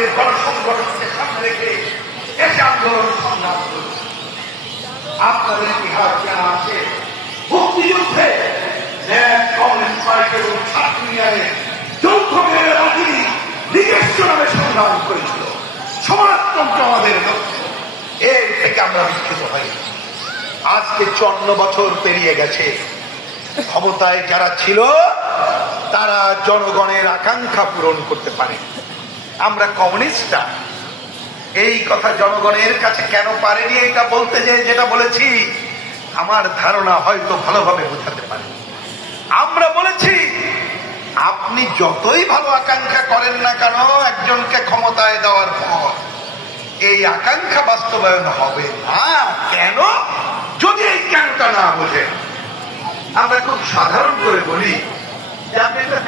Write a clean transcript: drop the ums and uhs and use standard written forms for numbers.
আমাদের গণসংগঠনকে সামনে রেখে দেশে আন্দোলন সংগ্রাম করছে। আপনাদের ইতিহাস জানা আছে, মুক্তিযুদ্ধে কমিউনিস্ট পার্টি এবং ছাত্র ইউনিয়নের যৌথ মেয়ের রাজনীতি নিজস্ব নামে সংগ্রাম করেছিল। সমাজতন্ত্র আমাদের লক্ষ্য, এর থেকে আমরা বিচ্ছিন্ন হই। আজকে 54 বছর পেরিয়ে গেছে। ক্ষমতায় যারা ছিল তারা জনগণের আকাঙ্ক্ষা পূরণ করতে পারে। আমরা কমিউনিস্টরা এই কথা জনগণের কাছে কেন পারেনি, এটা বলতে যেটা বলেছি আমার ধারণা হয়তো ভালোভাবে বোঝাতে পারে। আমরা বলেছি আপনি যতই ভালো আকাঙ্ক্ষা করেন না কেন, একজনকে ক্ষমতায় দেওয়ার পর এই আকাঙ্ক্ষা বাস্তবায়ন হবে না। কেন? যদি এই কেনটা না বোঝেন। আমরা খুব সাধারণ করে বলি যে আপনি একটা